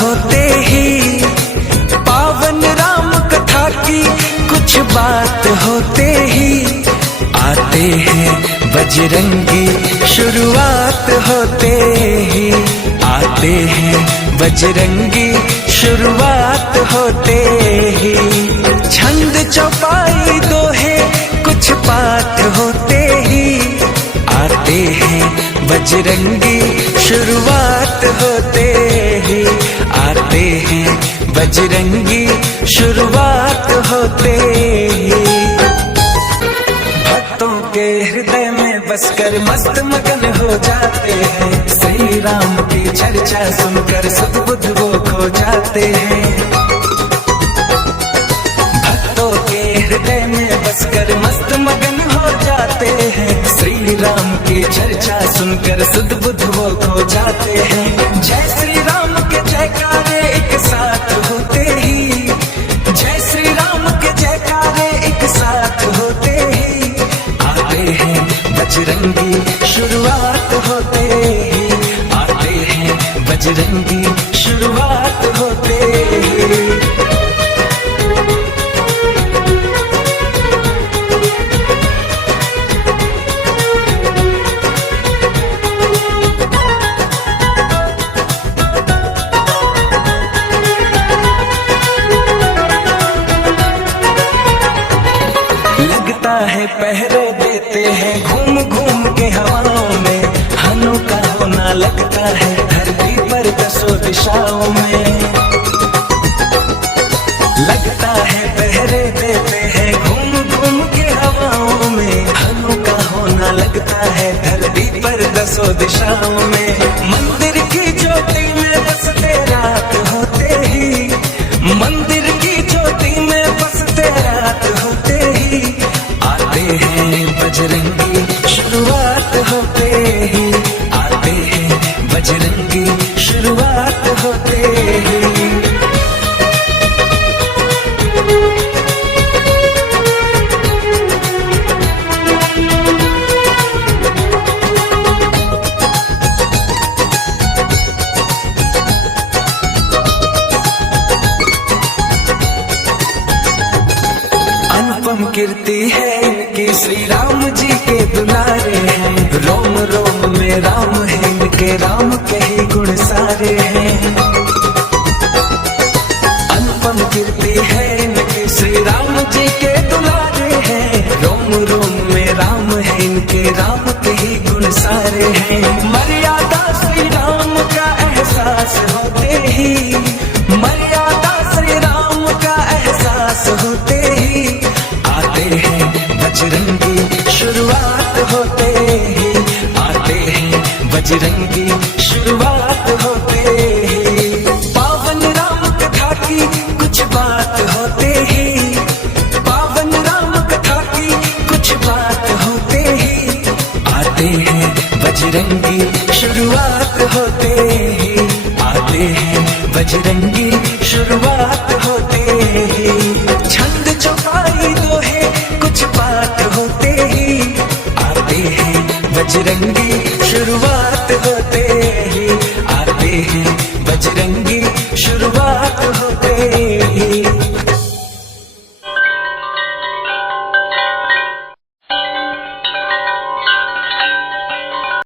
होते ही, पावन राम कथा की कुछ बात होते ही, आते हैं बजरंगी शुरुआत होते ही, आते हैं बजरंगी शुरुआत होते ही। छंद चौपाई दोहे कुछ पाठ होते ही, आते हैं बजरंगी शुरुआत होते ही, आते हैं बजरंगी शुरुआत होते ही। भक्तों के हृदय में बसकर मस्त मगन हो जाते हैं, श्री राम की चर्चा सुनकर सद्बुद्ध वो खो जाते हैं। भक्तों के हृदय में बसकर मस्त मगन हो जाते हैं, श्री राम की चर्चा सुनकर सद्बुद्ध वो खो जाते हैं। जय श्री राम के जयकारे एक साथ होते ही, जय श्री राम के जयकारे एक साथ होते ही, आते हैं बजरंगी शुरुआत होते ही, आते हैं बजरंगी शुरुआत होते ही। लगता है पहरे देते हैं घूम घूम के हवाओं में, हनु का होना लगता है धरती पर दसों दिशाओं में। लगता है पहरे देते हैं घूम घूम के हवाओं में, हनु का होना लगता है धरती पर दसों दिशाओं में। मंदिर की ज्योति में बसते रात होते ही, मंदिर की ज्योति में बसते रात होते ही, आते हैं बजरंगी शुरुआत होते ही, आते हैं बजरंगी शुरुआत होते ही। अनुपम कीर्ति है इनकी, श्री राम जी के दुलारे हैं, रोम रोम में राम है इनके, राम के ही गुण सारे हैं। अनुपम कीर्ति है इनकी, श्री राम जी के दुलारे हैं, रोम रोम में राम है इनके, राम के ही गुण सारे हैं। मर्यादा श्री राम का एहसास होते ही, मर्यादा श्री राम का एहसास होते ही, आते हैं बजरंगी शुरुआत होते ही, आते हैं बजरंगी शुरुआत होते ही। पावन राम कथा की कुछ बात होते ही, पावन राम कथा की कुछ बात होते ही, आते हैं बजरंगी शुरुआत होते ही, आते हैं बजरंगी शुरुआत होते ही। छंद चौपाई दोहे कुछ बात होते ही, आते हैं बजरंगी